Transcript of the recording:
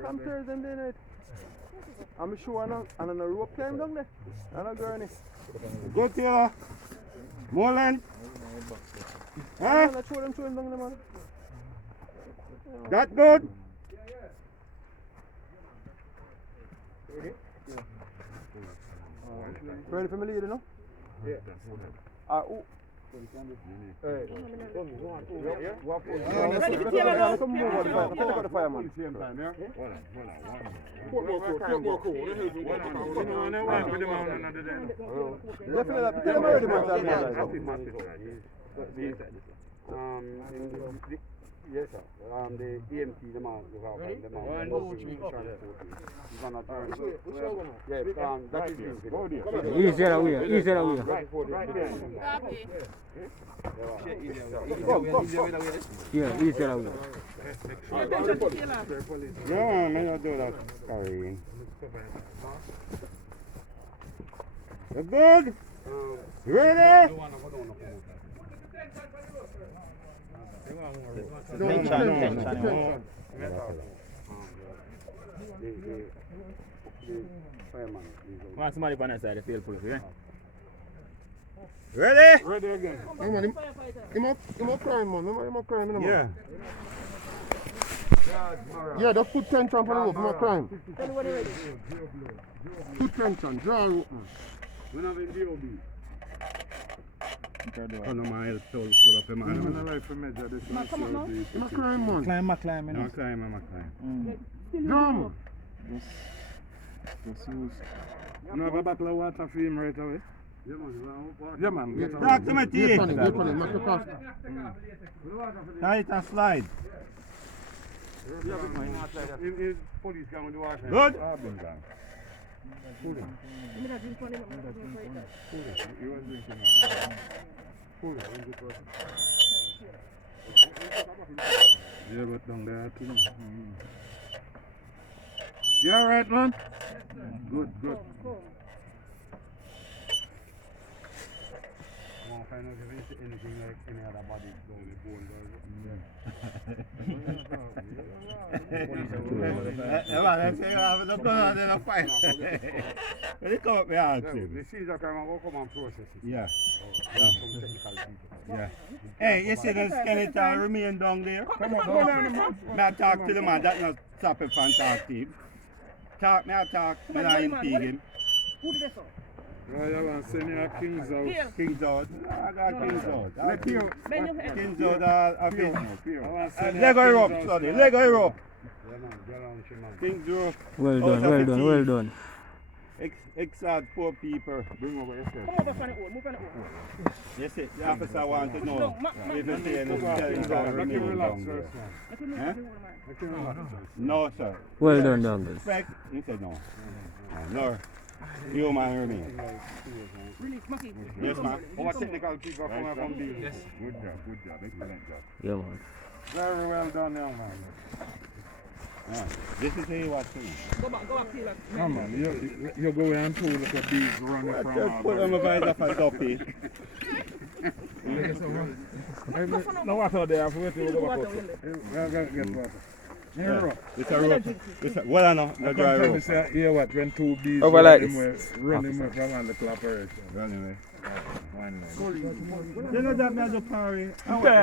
Come to them then it. I'm sure and on a rope climb down there. And a gurney. Good, Taylor. More length. Huh? I'm gonna throw them down there, man. That good? Ready for me leader, no? Yeah. Oh. Hey. Come over the fireman. Yes, sir. The EMT, the man, that is Easy away. Yeah, easy away. Yeah, may not do that. Sorry. You good? You ready? Tension. Want somebody on that side, they feel proof, yeah? Ready? Ready again. Hey man, him up crying, man. Him up crying, man. Yeah. Yeah, just put tension on the rope, him up crying. Put tension, draw rope, man. When I'm in DOB. Oh no, my head pull up him. I'm not like for measure this. Him up crying, man. Climb. I'm climb. Draw, man. Just use. You know, have a bottle of water for him right away. Yeah, man. Get Talk to me, T. Wait for him, not to cost. Tight and slide. Is police coming to wash him? Good. Pull him. He was drinking. Pull him. Yeah, but down there too. You alright, man? Good. Want to find out if anything like any other body down the bone the Caesar crime will come and process it. Yeah. Some technical people. Yeah. Hey, you see the skeleton remain down there? Come on, man. Talk to the man. That's not stop him from talking. Talk, me I talk. Me I impede him. Who did this? Yeah, you want to send me a King's out? King's out. I got King's out. King's out, Lego rope, sorry. Lego rope. King's rope. Well done. Exad 4 people. Bring over yourself. Come over from the old, move from the old. Yes, the officer wants to know if you see any skeleton remaining down there. No, sir. Well done, Douglas. Respect? He said no. No. Human remain. Release, Monkey. Yes, ma'am. Our technical people come up and deal. Yes. Good job. Excellent job. Yeah, man. Very well done, young man. This is how what to do. Go back, Taylor. Come on, you go and pull like a bees running from Just put them about up a duppy. No water out there, I have to go back out. Get water. Yeah. It's a rope. Well, I know. The dry rope. Yeah, what? When 2 bees Over like run him from on the collaboration. Run him away. You know that me as a party.